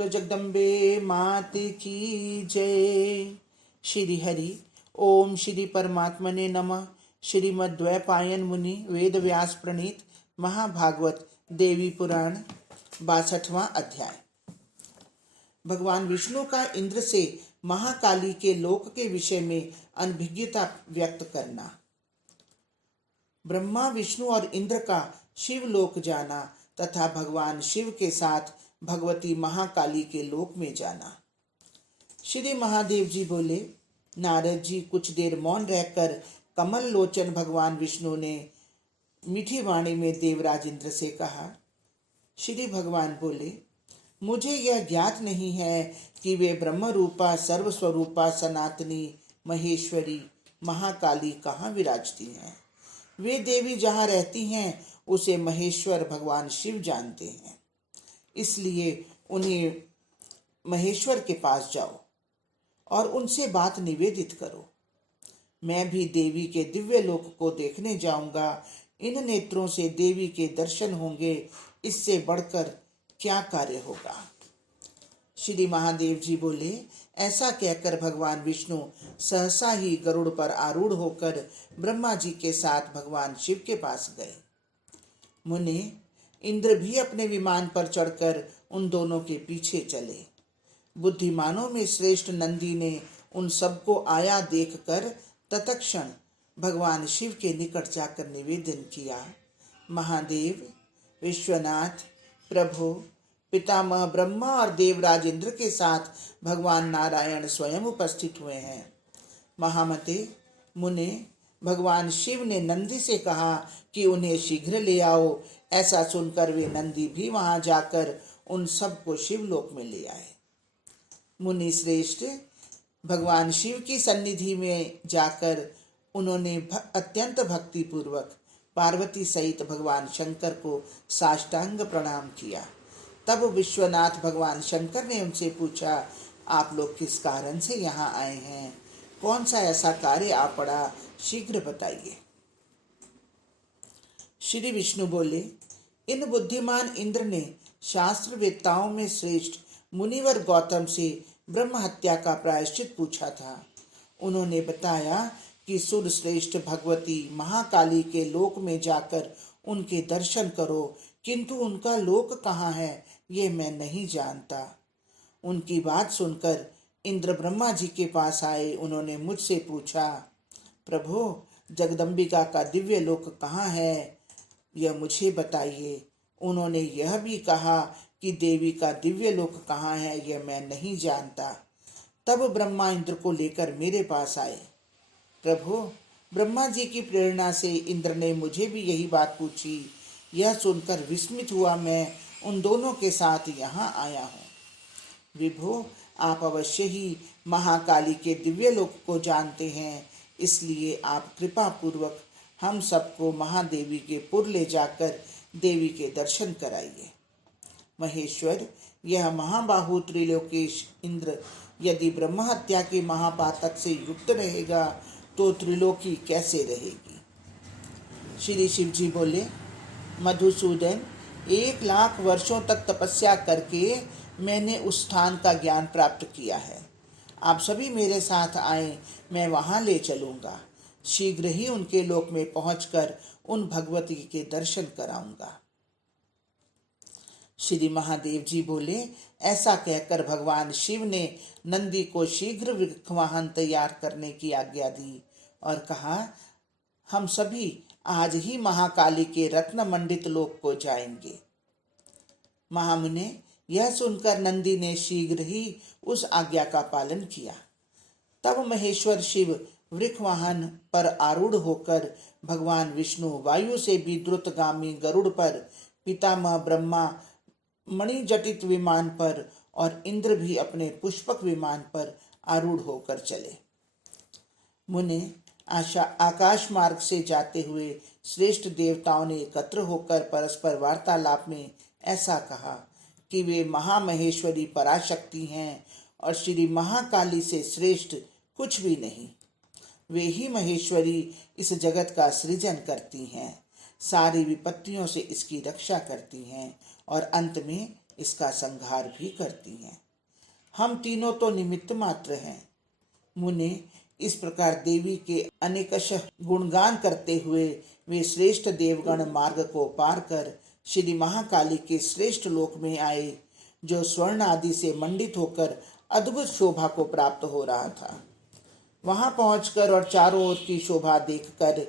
बोलो जगदम्बे मात की जय। श्री हरि ओम श्री परमात्मने नमः। श्रीमद्वैपायन मुनि वेद व्यास प्रणीत महाभागवत देवी पुराण 62वां अध्याय। भगवान विष्णु का इंद्र से महाकाली के लोक के विषय में अनभिज्ञता व्यक्त करना। ब्रह्मा विष्णु और इंद्र का शिव लोक जाना तथा भगवान शिव के साथ भगवती महाकाली के लोक में जाना। श्री महादेव जी बोले, नारद जी कुछ देर मौन रहकर कमल लोचन भगवान विष्णु ने मीठी वाणी में देवराज इंद्र से कहा। श्री भगवान बोले, मुझे यह ज्ञात नहीं है कि वे ब्रह्म रूपा सर्वस्वरूपा सनातनी महेश्वरी महाकाली कहाँ विराजती हैं। वे देवी जहाँ रहती हैं उसे महेश्वर भगवान शिव जानते हैं, इसलिए उन्हें महेश्वर के पास जाओ और उनसे बात निवेदित करो। मैं भी देवी के दिव्य लोक को देखने जाऊंगा। इन नेत्रों से देवी के दर्शन होंगे, इससे बढ़कर क्या कार्य होगा। श्री महादेव जी बोले, ऐसा कहकर भगवान विष्णु सहसा ही गरुड़ पर आरूढ़ होकर ब्रह्मा जी के साथ भगवान शिव के पास गए। मुने, इंद्र भी अपने विमान पर चढ़कर उन दोनों के पीछे चले। बुद्धिमानों में श्रेष्ठ नंदी ने उन सबको आया देखकर तत्क्षण भगवान शिव के निकट जाकर निवेदन किया। महादेव, विश्वनाथ, प्रभु, पितामह ब्रह्मा और देवराज इंद्र के साथ भगवान नारायण स्वयं उपस्थित हुए हैं। महामते, मुने, भगवान शिव ने नंदी से कहा कि उन्हें शीघ्र ले आओ। ऐसा सुनकर वे नंदी भी वहां जाकर उन सबको शिवलोक में ले आए। मुनि श्रेष्ठ, भगवान शिव की सन्निधि में जाकर उन्होंने अत्यंत भक्ति पूर्वक पार्वती सहित भगवान शंकर को साष्टांग प्रणाम किया। तब विश्वनाथ भगवान शंकर ने उनसे पूछा, आप लोग किस कारण से यहाँ आए हैं? कौन सा ऐसा कार्य आ पड़ा? शीघ्र बताइए। श्री विष्णु बोले, इन बुद्धिमान इंद्र ने शास्त्र वेत्ताओं में श्रेष्ठ मुनिवर गौतम से ब्रह्म हत्या का प्रायश्चित पूछा था। उन्होंने बताया कि सुर श्रेष्ठ भगवती महाकाली के लोक में जाकर उनके दर्शन करो, किंतु उनका लोक कहाँ है ये मैं नहीं जानता। उनकी बात सुनकर इंद्र ब्रह्मा जी के पास आए। उन्होंने मुझसे पूछा, प्रभु, जगदम्बिका का दिव्य लोक कहाँ है, यह मुझे बताइए। उन्होंने यह भी कहा कि देवी का दिव्य लोक कहाँ है यह मैं नहीं जानता। तब ब्रह्मा इंद्र को लेकर मेरे पास आए। प्रभु, ब्रह्मा जी की प्रेरणा से इंद्र ने मुझे भी यही बात पूछी। यह सुनकर विस्मित हुआ मैं उन दोनों के साथ यहाँ आया हूँ। विभो, आप अवश्य ही महाकाली के दिव्य लोक को जानते हैं, इसलिए आप कृपा पूर्वक हम सबको महादेवी के पुर ले जाकर देवी के दर्शन कराइए। महेश्वर, यह महाबाहु त्रिलोकेश इंद्र यदि ब्रह्म हत्या के महापातक से युक्त रहेगा तो त्रिलोकी कैसे रहेगी? श्री शिव जी बोले, मधुसूदन, 1,00,000 वर्षों तक तपस्या करके मैंने उस स्थान का ज्ञान प्राप्त किया है। आप सभी मेरे साथ आए, मैं वहां ले चलूंगा। शीघ्र ही उनके लोक में पहुंचकर उन भगवती के दर्शन कराऊंगा। श्री महादेव जी बोले, ऐसा कहकर भगवान शिव ने नंदी को शीघ्र वृक्ष वाहन तैयार करने की आज्ञा दी और कहा, हम सभी आज ही महाकाली के रत्न मंडित लोक को जाएंगे। महामुने, यह सुनकर नंदी ने शीघ्र ही उस आज्ञा का पालन किया। तब महेश्वर शिव वृक्ष वाहन पर आरूढ़ होकर भगवान विष्णु वायु से भी द्रुतगामी गरुड़ पर, पितामह ब्रह्मा मणिजटित विमान पर और इंद्र भी अपने पुष्पक विमान पर आरूढ़ होकर चले। मुने, आकाश मार्ग से जाते हुए श्रेष्ठ देवताओं ने एकत्र होकर परस्पर वार्तालाप में ऐसा कहा कि वे महामहेश्वरी पराशक्ति हैं और श्री महाकाली से श्रेष्ठ कुछ भी नहीं। वे ही महेश्वरी इस जगत का सृजन करती हैं, सारी विपत्तियों से इसकी रक्षा करती हैं और अंत में इसका संहार भी करती हैं। हम तीनों तो निमित्त मात्र हैं। मुने, इस प्रकार देवी के अनेकश गुणगान करते हुए वे श्रेष्ठ देवगण मार्ग को पार कर श्री महाकाली के श्रेष्ठ लोक में आए, जो स्वर्ण आदि से मंडित होकर अद्भुत शोभा को प्राप्त हो रहा था। वहां पहुंचकर और चारों ओर की शोभा देखकर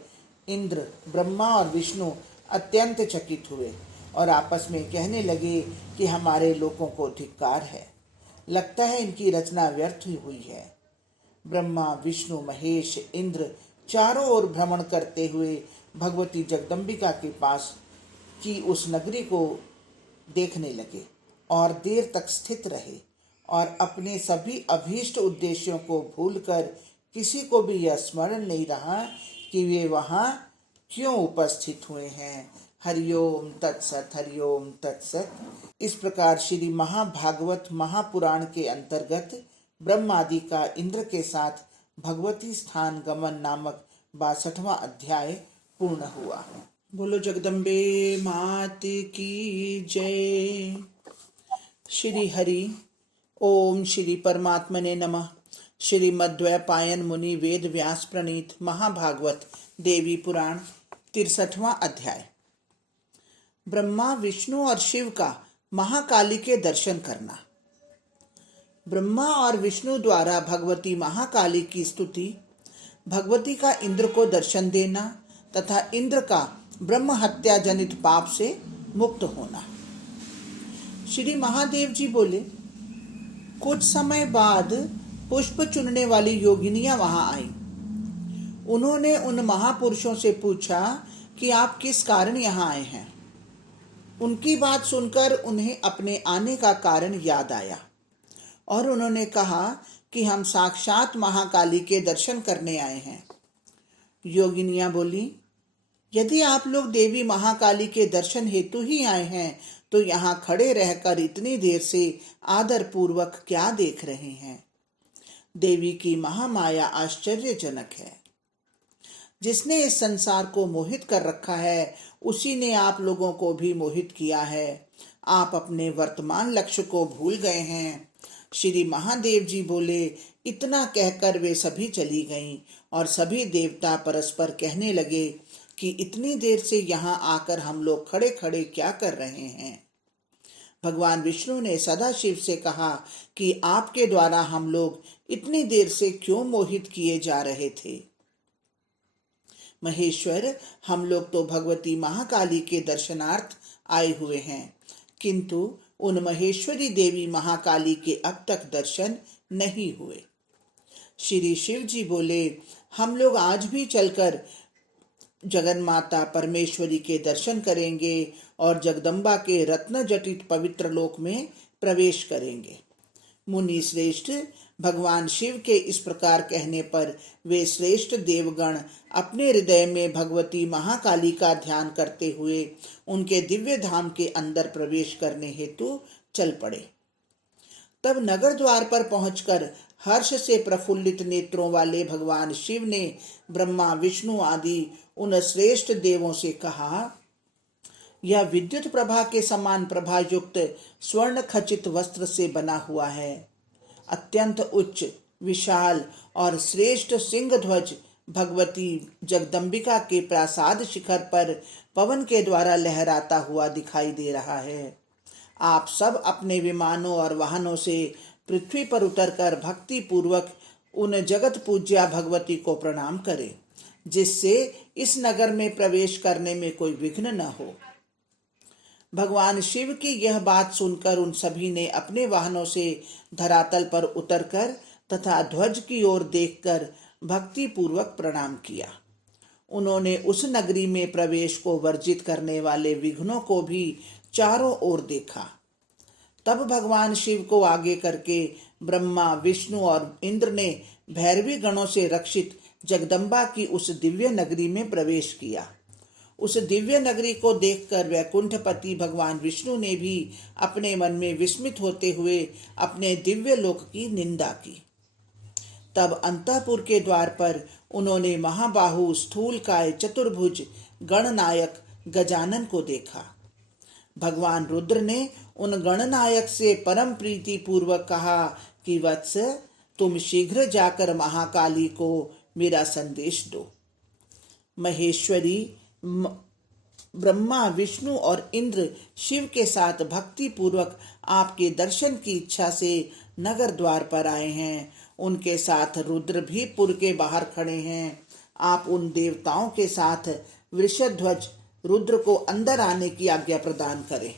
इंद्र, ब्रह्मा और विष्णु अत्यंत चकित हुए और आपस में कहने लगे कि हमारे लोगों को धिक्कार है, लगता है इनकी रचना व्यर्थ हुई है। ब्रह्मा, विष्णु, महेश, इंद्र चारों ओर भ्रमण करते हुए भगवती जगदम्बिका के पास की उस नगरी को देखने लगे और देर तक स्थित रहे और अपने सभी अभीष्ट उद्देश्यों को भूलकर किसी को भी यह स्मरण नहीं रहा कि वे वहाँ क्यों उपस्थित हुए हैं। हरिओम तत्सत, हरिओम तत्सत। इस प्रकार श्री महाभागवत महापुराण के अंतर्गत ब्रह्मादि का इंद्र के साथ भगवती स्थान गमन नामक 62वां अध्याय पूर्ण हुआ। बोलो जगदम्बे मात की जय। श्री हरि ओम श्री परमात्मने नमः। श्रीमद्वैपायन मुनि वेद व्यास प्रणीत महाभागवत देवी पुराण 63वां अध्याय। ब्रह्मा, विष्णु और शिव का महाकाली के दर्शन करना। ब्रह्मा और विष्णु द्वारा भगवती महाकाली की स्तुति, भगवती का इंद्र को दर्शन देना तथा इंद्र का ब्रह्म हत्या जनित पाप से मुक्त होना। श्री महादेव जी बोले, कुछ समय बाद पुष्प चुनने वाली योगिनियां वहां आई। उन्होंने उन महापुरुषों से पूछा कि आप किस कारण यहाँ आए हैं। उनकी बात सुनकर उन्हें अपने आने का कारण याद आया और उन्होंने कहा कि हम साक्षात महाकाली के दर्शन करने आए हैं। योगिनियां बोली, यदि आप लोग देवी महाकाली के दर्शन हेतु ही आए हैं तो यहाँ खड़े रहकर इतनी देर से आदर पूर्वक क्या देख रहे हैं। देवी की महामाया आश्चर्यजनक है। जिसने इस संसार को मोहित कर रखा है उसी ने आप लोगों को भी मोहित किया है। आप अपने वर्तमान लक्ष्य को भूल गए हैं। श्री महादेव जी बोले, इतना कहकर वे सभी चली गईं और सभी देवता परस्पर कहने लगे कि इतनी देर से यहाँ आकर हम लोग खड़े खड़े क्या कर रहे हैं। भगवान विष्णु ने सदाशिव से कहा कि आपके द्वारा हम लोग इतनी देर से क्यों मोहित किए जा रहे थे। महेश्वर, हम लोग तो भगवती महाकाली के दर्शनार्थ आए हुए हैं, किंतु उन महेश्वरी देवी महाकाली के अब तक दर्शन नहीं हुए। श्री शिव जी बोले, हम लोग आज भी चलकर जगन्माता परमेश्वरी के दर्शन करेंगे और जगदम्बा के रत्न जटित पवित्र लोक में प्रवेश करेंगे। मुनि श्रेष्ठ, भगवान शिव के इस प्रकार कहने पर वे श्रेष्ठ देवगण अपने हृदय में भगवती महाकाली का ध्यान करते हुए उनके दिव्य धाम के अंदर प्रवेश करने हेतु चल पड़े। तब नगर द्वार पर पहुंचकर हर्ष से प्रफुल्लित नेत्रों वाले भगवान शिव ने ब्रह्मा, विष्णु आदि उन श्रेष्ठ देवों से कहा, यह विद्युत प्रभा के समान प्रभा युक्त स्वर्ण खचित वस्त्र से बना हुआ है। अत्यंत उच्च, विशाल और श्रेष्ठ सिंह ध्वज भगवती जगदम्बिका के प्रासाद शिखर पर पवन के द्वारा लहराता हुआ दिखाई दे रहा है। आप सब अपने विमानों और वाहनों से पृथ्वी पर उतरकर भक्ति पूर्वक उन जगत पूज्या भगवती को प्रणाम करें, जिससे इस नगर में प्रवेश करने में कोई विघ्न न हो। भगवान शिव की यह बात सुनकर उन सभी ने अपने वाहनों से धरातल पर उतरकर तथा ध्वज की ओर देखकर भक्ति पूर्वक प्रणाम किया। उन्होंने उस नगरी में प्रवेश को वर्जित करने वाले विघ्नों को भी चारों ओर देखा। तब भगवान शिव को आगे करके ब्रह्मा, विष्णु और इंद्र ने भैरवी गणों से रक्षित जगदम्बा की उस दिव्य नगरी में प्रवेश किया। उस दिव्य नगरी को देखकर वैकुंठपति भगवान विष्णु ने भी अपने मन में विस्मित होते हुए अपने दिव्य लोक की निंदा की। तब अंतःपुर के द्वार पर उन्होंने महाबाहु, स्थूलकाय, चतुर्भुज गणनायक गजानन को देखा। भगवान रुद्र ने उन गणनायक से परम प्रीति पूर्वक कहा कि वत्स, तुम शीघ्र जाकर महाकाली को मेरा संदेश दो। महेश्वरी ब्रह्मा, विष्णु और इंद्र शिव के साथ भक्ति पूर्वक आपके दर्शन की इच्छा से नगर द्वार पर आए हैं। उनके साथ रुद्र भी पुर के बाहर खड़े हैं। आप उन देवताओं के साथ वृषध्वज रुद्र को अंदर आने की आज्ञा प्रदान करें।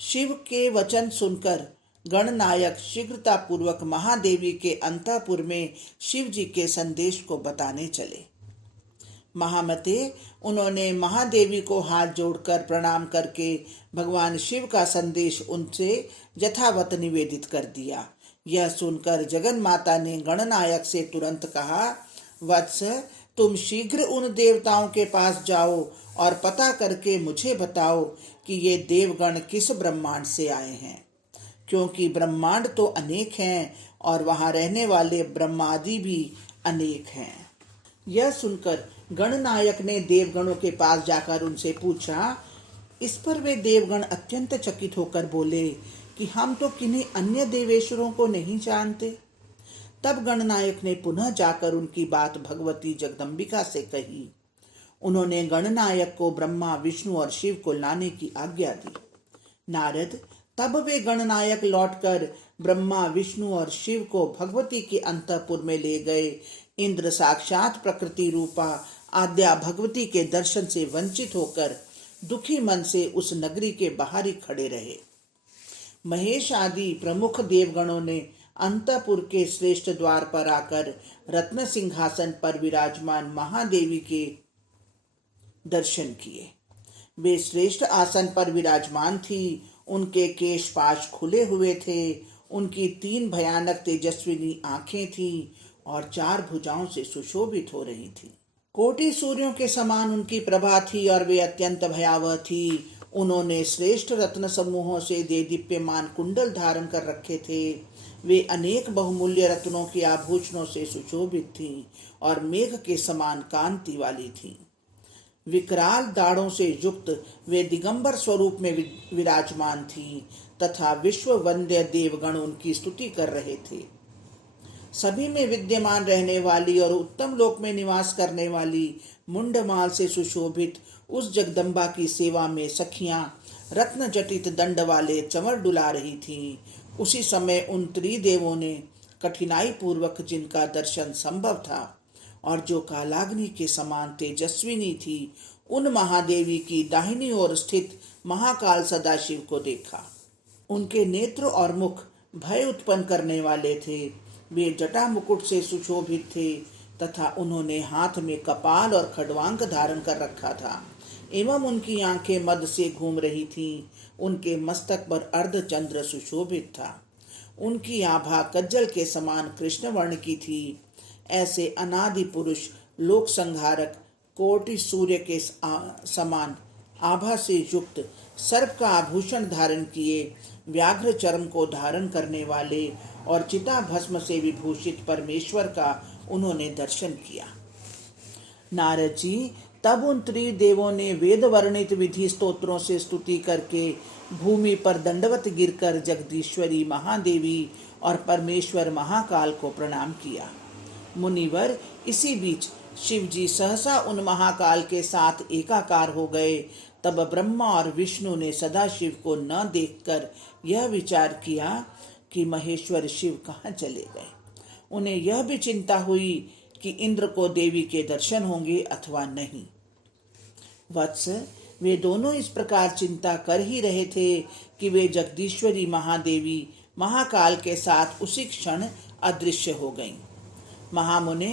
शिव के वचन सुनकर गणनायक शीघ्रता पूर्वक महादेवी के अंतःपुर में शिव जी के संदेश को बताने चले। महामते, उन्होंने महादेवी को हाथ जोड़कर प्रणाम करके भगवान शिव का संदेश उनसे यथावत निवेदित कर दिया। यह सुनकर जगन माता ने गणनायक से तुरंत कहा, वत्स, तुम शीघ्र उन देवताओं के पास जाओ और पता करके मुझे बताओ कि ये देवगण किस ब्रह्मांड से आए हैं, क्योंकि ब्रह्मांड तो अनेक हैं और वहां रहने वाले ब्रह्मादि भी अनेक हैं। यह सुनकर गणनायक ने देवगणों के पास जाकर उनसे पूछा। इस पर वे देवगण अत्यंत चकित होकर बोले कि हम तो किन्हीं अन्य देवेश्वरों को नहीं जानते। तब गणनायक ने पुनः जाकर उनकी बात भगवती जगदम्बिका से कही। उन्होंने गणनायक को ब्रह्मा, विष्णु और शिव को लाने की आज्ञा दी। नारद, तब वे गणनायक लौटकर ब्रह्मा, विष्णु और शिव को भगवती के अंतःपुर में ले गए। इंद्र साक्षात प्रकृति रूपा आद्या भगवती के दर्शन से वंचित होकर दुखी मन से उस नगरी के बाहर ही खड़े रहे। महेश आदि प्रमुख देवगणों ने अंतःपुर के श्रेष्ठ द्वार पर आकर रत्न सिंहासन पर विराजमान महादेवी के दर्शन किए। वे श्रेष्ठ आसन पर विराजमान थी। उनके केश पाश खुले हुए थे। उनकी 3 भयानक तेजस्विनी आंखें थीं और 4 भुजाओं से सुशोभित हो रही थी। कोटि सूर्यों के समान उनकी प्रभा थी और वे अत्यंत भयावह थी। उन्होंने श्रेष्ठ रत्न समूहों से देदीप्यमान कुंडल धारण कर रखे थे। वे अनेक बहुमूल्य रत्नों के आभूषणों से सुशोभित थीं और मेघ के समान कांति वाली थीं। विकराल दाढ़ों से युक्त वे दिगंबर स्वरूप में विराजमान थीं तथा विश्व वंद्य देवगण उनकी स्तुति कर रहे थे। सभी में विद्यमान रहने वाली और उत्तम लोक में निवास करने वाली मुंडमाल से सुशोभित उस जगदम्बा की सेवा में सखियां रत्न जटित दंड वाले चंवर डुला रही थीं। उसी समय उन त्रिदेवों ने कठिनाई पूर्वक जिनका दर्शन संभव था और जो कालाग्नि के समान तेजस्विनी थी, उन महादेवी की दाहिनी ओर स्थित महाकाल सदाशिव को देखा। उनके नेत्र और मुख भय उत्पन्न करने वाले थे। वे जटा मुकुट से सुशोभित थे तथा उन्होंने हाथ में कपाल और खड्वांग धारण कर रखा था एवं उनकी आंखें मद से घूम रही थीं। उनके मस्तक पर अर्धचंद्र सुशोभित था। उनकी आभा कज्जल के समान कृष्ण वर्ण की थी। ऐसे अनादि पुरुष लोक संहारक कोटि सूर्य के समान आभा से युक्त सर्प का आभूषण धारण किए, व्याघ्र चर्म को धारण करने वाले और चिता भस्म से विभूषित परमेश्वर का उन्होंने दर्शन किया। नारद जी, तब उन त्रिदेवों ने वेद वर्णित विधि स्तोत्रों से स्तुति करके भूमि पर दंडवत गिरकर जगदीश्वरी महादेवी और परमेश्वर महाकाल को प्रणाम किया। मुनिवर, इसी बीच शिव जी सहसा उन महाकाल के साथ एकाकार हो गए। तब ब्रह्मा और विष्णु ने सदाशिव को न देखकर यह विचार किया कि महेश्वर शिव कहाँ चले गए। उन्हें यह भी चिंता हुई कि इंद्र को देवी के दर्शन होंगे अथवा नहीं। वत्स, वे दोनों इस प्रकार चिंता कर ही रहे थे कि वे जगदीश्वरी महादेवी महाकाल के साथ उसी क्षण अदृश्य हो गईं। महामुने,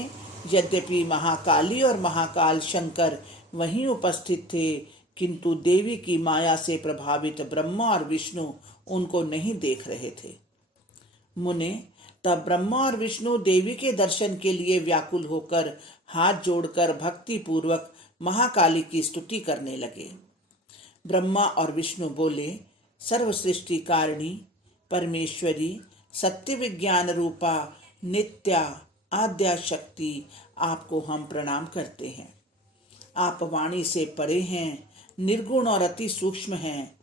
यद्यपि महाकाली और महाकाल शंकर वहीं उपस्थित थे, किंतु देवी की माया से प्रभावित ब्रह्मा और विष्णु उनको नहीं देख रहे थे। मुने, तब ब्रह्मा और विष्णु देवी के दर्शन के लिए व्याकुल होकर हाथ जोड़कर भक्ति पूर्वक महाकाली की स्तुति करने लगे। ब्रह्मा और विष्णु बोले, सर्व सृष्टि कारिणी परमेश्वरी, सत्य विज्ञान रूपा नित्या आद्या शक्ति, आपको हम प्रणाम करते हैं। आप वाणी से परे हैं, निर्गुण और अति सूक्ष्म हैं,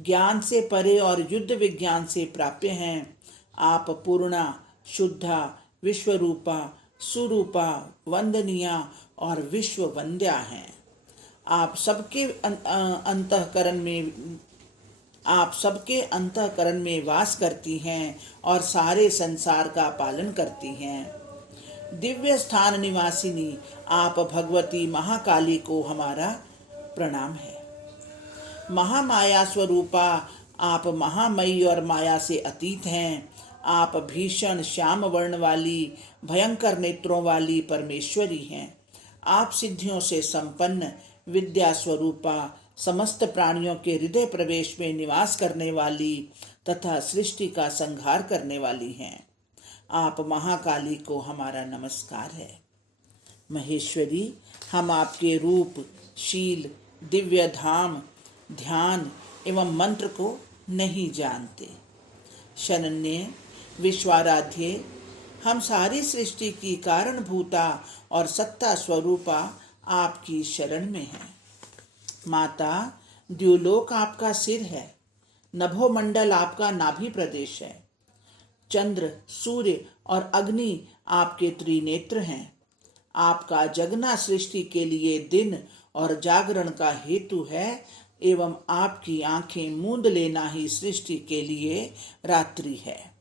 ज्ञान से परे और युद्ध विज्ञान से प्राप्य हैं। आप पूर्णा, शुद्धा, विश्वरूपा, सुरूपा, वंदनीया और विश्व वंद्या हैं। आप सबके अंतःकरण में वास करती हैं और सारे संसार का पालन करती हैं। दिव्य स्थान निवासिनी आप भगवती महाकाली को हमारा प्रणाम है। महामाया स्वरूपा आप महामयी और माया से अतीत हैं। आप भीषण श्याम वर्ण वाली भयंकर नेत्रों वाली परमेश्वरी हैं। आप सिद्धियों से संपन्न विद्या स्वरूपा समस्त प्राणियों के हृदय प्रवेश में निवास करने वाली तथा सृष्टि का संहार करने वाली हैं। आप महाकाली को हमारा नमस्कार है। महेश्वरी, हम आपके रूप, शील, दिव्य धाम, ध्यान एवं मंत्र को नहीं जानते। शरण्य, विश्वाराध्य, हम सारी सृष्टि की कारणभूता और सत्ता स्वरूपा आपकी शरण में हैं। माता, द्युलोक आपका सिर है, नभोमंडल आपका नाभि प्रदेश है, चंद्र, सूर्य और अग्नि आपके त्रिनेत्र हैं। आपका जगना सृष्टि के लिए दिन और जागरण का हेतु है एवं आपकी आंखें मूंद लेना ही सृष्टि के लिए रात्रि है।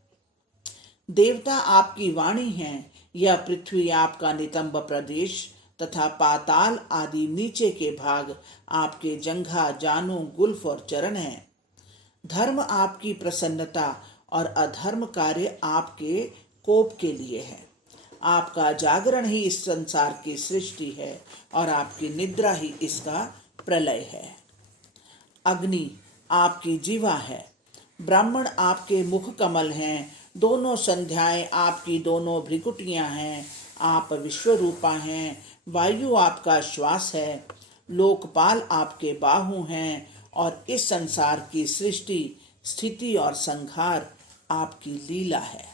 देवता आपकी वाणी है, यह पृथ्वी आपका नितंब प्रदेश तथा पाताल आदि नीचे के भाग आपके जंघा, जानू, गुल्फ और चरण हैं। धर्म आपकी प्रसन्नता और अधर्म कार्य आपके कोप के लिए है। आपका जागरण ही इस संसार की सृष्टि है और आपकी निद्रा ही इसका प्रलय है। अग्नि आपकी जीवा है, ब्राह्मण आपके मुख कमल हैं, दोनों संध्याएं आपकी दोनों भ्रिकुटियां हैं। आप विश्वरूपा हैं, वायु आपका श्वास है, लोकपाल आपके बाहु हैं और इस संसार की सृष्टि, स्थिति और संहार आपकी लीला है।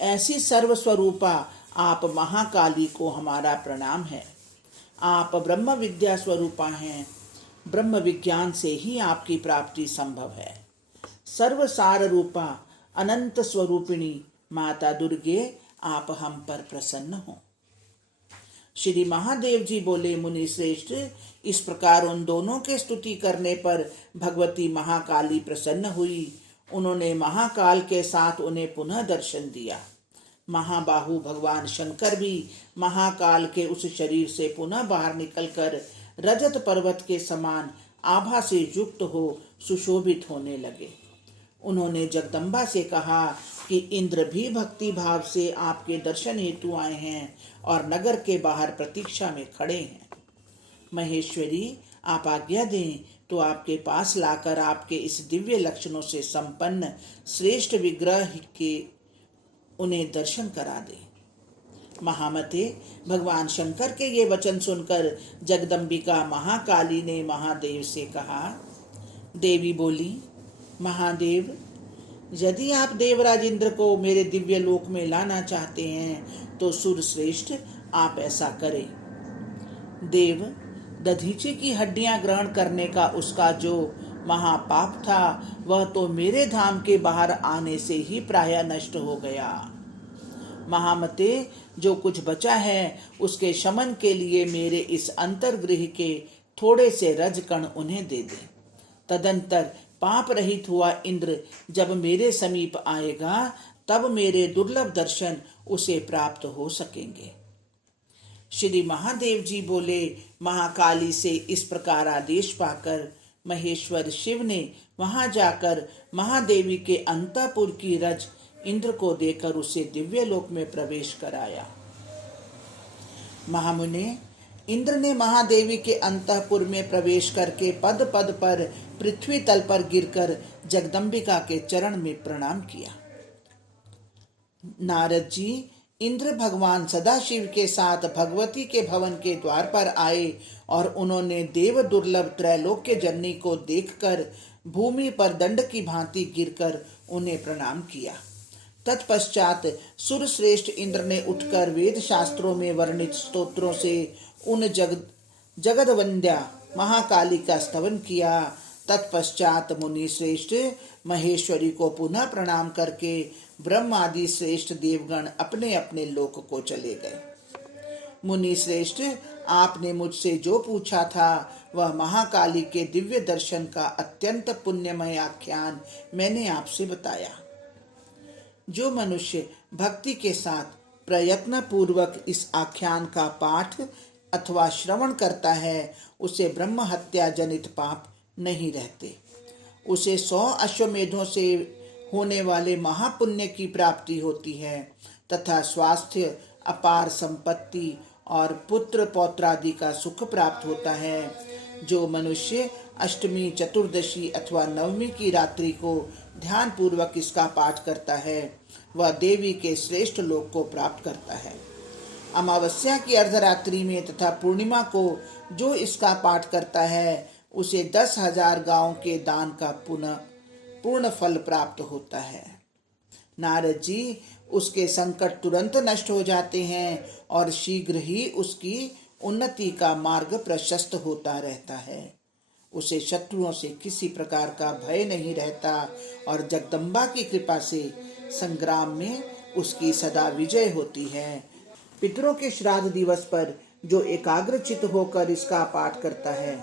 ऐसी सर्वस्वरूपा आप महाकाली को हमारा प्रणाम है। आप ब्रह्म विद्या स्वरूपा हैं, ब्रह्म विज्ञान से ही आपकी प्राप्ति संभव है। सर्वसार रूपा अनंत स्वरूपिणी माता दुर्गे, आप हम पर प्रसन्न हो। श्री महादेव जी बोले, मुनि श्रेष्ठ, इस प्रकार उन दोनों के स्तुति करने पर भगवती महाकाली प्रसन्न हुई। उन्होंने महाकाल के साथ उन्हें पुनः दर्शन दिया। महाबाहु भगवान शंकर भी महाकाल के उस शरीर से पुनः बाहर निकलकर रजत पर्वत के समान आभा से युक्त हो सुशोभित होने लगे। उन्होंने जगदम्बा से कहा कि इंद्र भी भक्ति भाव से आपके दर्शन हेतु आए हैं और नगर के बाहर प्रतीक्षा में खड़े हैं। महेश्वरी, आप आज्ञा दें तो आपके पास लाकर आपके इस दिव्य लक्षणों से संपन्न श्रेष्ठ विग्रह के उन्हें दर्शन करा दें। महामते, भगवान शंकर के ये वचन सुनकर जगदम्बिका महाकाली ने महादेव से कहा। देवी बोली, महादेव, यदि आप देवराज इंद्र को मेरे दिव्य लोक में लाना चाहते हैं तो सुर श्रेष्ठ आप ऐसा करें। देव, दधीची की हड्डियां ग्रहण करने का उसका जो महापाप था वह तो मेरे धाम के बाहर आने से ही प्रायः नष्ट हो गया। महामते, जो कुछ बचा है उसके शमन के लिए मेरे इस अंतर्गृह के थोड़े से रजकण उन्हें दे दे। तदंतर पाप रहित हुआ इंद्र जब मेरे समीप आएगा तब मेरे दुर्लभ दर्शन उसे प्राप्त हो सकेंगे। श्री महादेव जी बोले, महाकाली से इस प्रकार आदेश पाकर महेश्वर शिव ने वहां जाकर महादेवी के अंतःपुर की रज इंद्र को देकर उसे दिव्य लोक में प्रवेश कराया। महामुने, इंद्र ने महादेवी के अंतःपुर में प्रवेश करके पद पद पर पृथ्वी तल पर गिरकर जगदम्बिका के चरण में प्रणाम किया। नारद जी, इंद्र भगवान सदाशिव के साथ भगवती के भवन के द्वार पर आए और उन्होंने देव दुर्लभ त्रैलोक्य जननी को देखकर भूमि पर दंड की भांति गिरकर उन्हें प्रणाम किया। तत्पश्चात सुरश्रेष्ठ इंद्र ने उठकर वेद शास्त्रों में वर्णित स्तोत्रों से उन जगदवंद्या महाकाली का स्तवन किया। तत्पश्चात मुनि श्रेष्ठ महेश्वरी को पुनः प्रणाम करके ब्रह्म आदि श्रेष्ठ देवगण अपने अपने लोक को चले गए। मुनि श्रेष्ठ, आपने मुझसे जो पूछा था वह महाकाली के दिव्य दर्शन का अत्यंत पुण्यमय आख्यान मैंने आपसे बताया। जो मनुष्य भक्ति के साथ प्रयत्न पूर्वक इस आख्यान का पाठ अथवा श्रवण करता है उसे ब्रह्म हत्या जनित पाप नहीं रहते। उसे 100 अश्वमेधों से होने वाले महापुण्य की प्राप्ति होती है तथा स्वास्थ्य, अपार संपत्ति और पुत्र पौत्रादि का सुख प्राप्त होता है। जो मनुष्य अष्टमी, चतुर्दशी अथवा नवमी की रात्रि को ध्यान पूर्वक इसका पाठ करता है वह देवी के श्रेष्ठ लोक को प्राप्त करता है। अमावस्या की अर्धरात्रि में तथा पूर्णिमा को जो इसका पाठ करता है उसे 10,000 गांव के दान का पूर्ण फल प्राप्त होता है। नारद जी, उसके संकट तुरंत नष्ट हो जाते हैं और शीघ्र ही उसकी उन्नति का मार्ग प्रशस्त होता रहता है। उसे शत्रुओं से किसी प्रकार का भय नहीं रहता और जगदम्बा की कृपा से संग्राम में उसकी सदा विजय होती है। पितरों के श्राद्ध दिवस पर जो एकाग्रचित होकर इसका पाठ करता है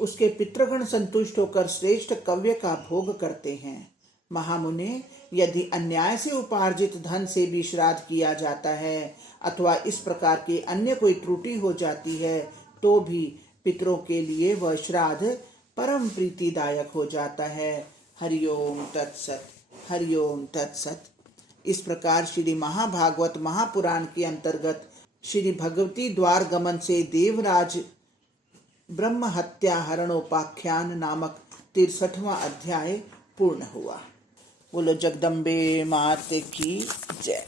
उसके पितृगण संतुष्ट होकर श्रेष्ठ कव्य का भोग करते हैं। महामुने, यदि अन्याय से उपार्जित धन से भी श्राद्ध किया जाता है अथवा इस प्रकार की अन्य कोई त्रुटि हो जाती है तो भी पितरों के लिए वह श्राद्ध परम प्रीतिदायक हो जाता है। हरिओम तत्सत, हरिओम तत्सत। इस प्रकार श्री महाभागवत महापुराण के अंतर्गत श्री भगवती द्वार गमन से देवराज ब्रह्म हत्या हरणोपाख्यान नामक 63वां अध्याय पूर्ण हुआ। बोलो जगदम्बे मात की जय।